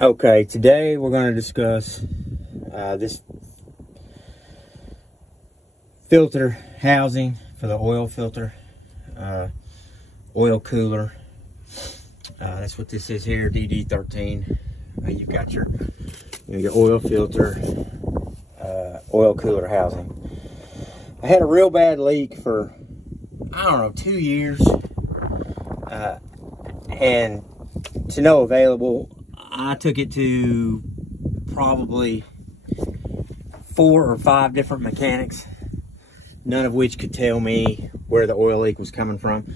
Okay, today we're going to discuss this filter housing for the oil filter, oil cooler. That's what this is here, DD13. You've got your oil filter, oil cooler housing. I had a real bad leak for, I don't know, 2 years, and to no available. I took it to probably 4 or 5 different mechanics, none of which could tell me where the oil leak was coming from.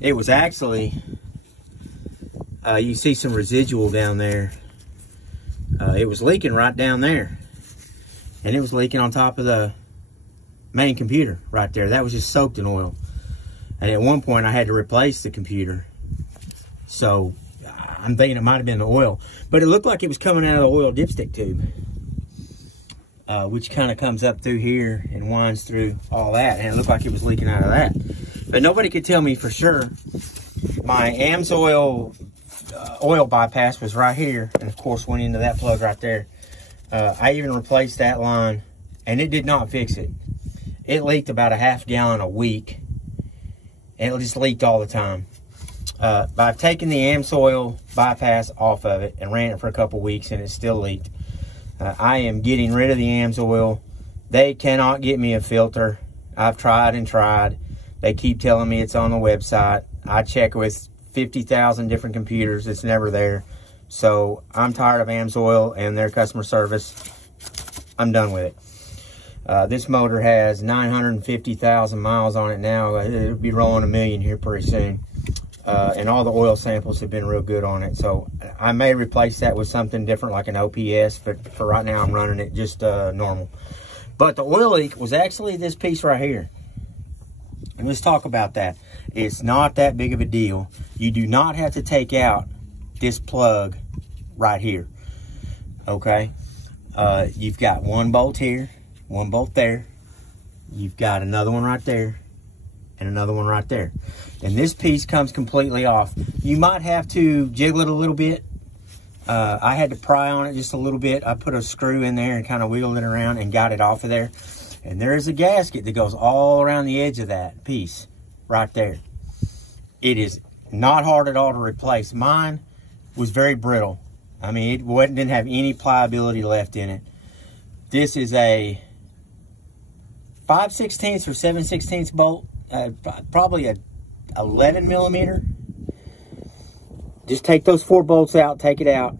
It was actually, you see some residual down there. It was leaking right down there, and it was leaking on top of the main computer right there. That was just soaked in oil, and at one point I had to replace the computer. So I'm thinking it might have been the oil, but it looked like it was coming out of the oil dipstick tube, which kind of comes up through here and winds through all that, and it looked like it was leaking out of that. But nobody could tell me for sure. My Amsoil oil bypass was right here, and of course went into that plug right there. I even replaced that line, and it did not fix it. It leaked about a half gallon a week, and it just leaked all the time. But I've taken the Amsoil bypass off of it and ran it for a couple weeks, and it still leaked. I am getting rid of the Amsoil. They cannot get me a filter. I've tried and tried. They keep telling me it's on the website. I check with 50,000 different computers. It's never there. So I'm tired of Amsoil and their customer service. I'm done with it. This motor has 950,000 miles on it now. It'll be rolling 1 million here pretty soon. And all the oil samples have been real good on it. So I may replace that with something different like an OPS, but for right now I'm running it just normal. But the oil leak was actually this piece right here. And let's talk about that. It's not that big of a deal. You do not have to take out this plug right here, okay? You've got one bolt here, one bolt there. You've got another one right there, and another one right there. And this piece comes completely off. You might have to jiggle it a little bit. I had to pry on it just a little bit. I put a screw in there and kind of wiggled it around and got it off of there. And there's a gasket that goes all around the edge of that piece right there. It is not hard at all to replace. Mine was very brittle. I mean, it didn't have any pliability left in it. This is a 5/16 or 7/16 bolt. Probably a 11 millimeter. Just take those 4 bolts out, take it out,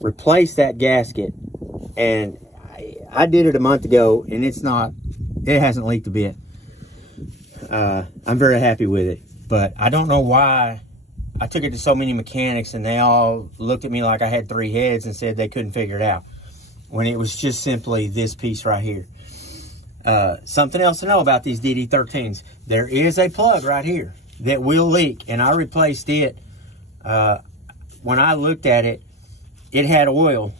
replace that gasket. And I did it a month ago, and it hasn't leaked a bit. I'm very happy with it, but I don't know why I took it to so many mechanics and they all looked at me like I had 3 heads and said they couldn't figure it out, when it was just simply this piece right here. Something else to know about these DD13s. There is a plug right here that will leak, and I replaced it. When I looked at it, it had oil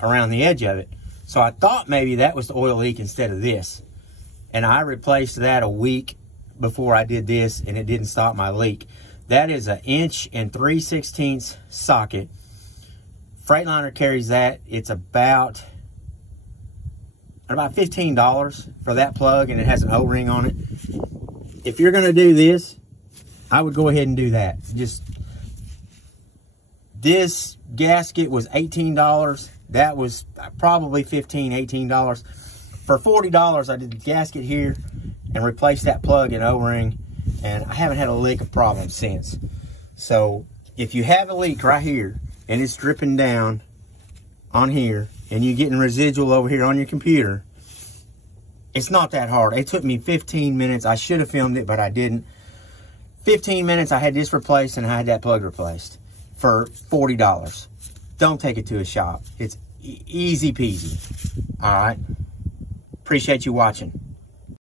around the edge of it. So I thought maybe that was the oil leak instead of this. And I replaced that a week before I did this, and it didn't stop my leak. That is an 1 3/16 socket. Freightliner carries that. It's about $15 for that plug, and it has an O-ring on it. If you're going to do this, I would go ahead and do that. Just this gasket was $18. That was probably $15, $18. For $40, I did the gasket here and replaced that plug and O-ring, and I haven't had a leak of problem since. So if you have a leak right here and it's dripping down on here and you're getting residual over here on your computer, it's not that hard. It took me 15 minutes. I should have filmed it, but I didn't. 15 minutes, I had this replaced and I had that plug replaced for $40. Don't take it to a shop. It's easy peasy. All right. Appreciate you watching.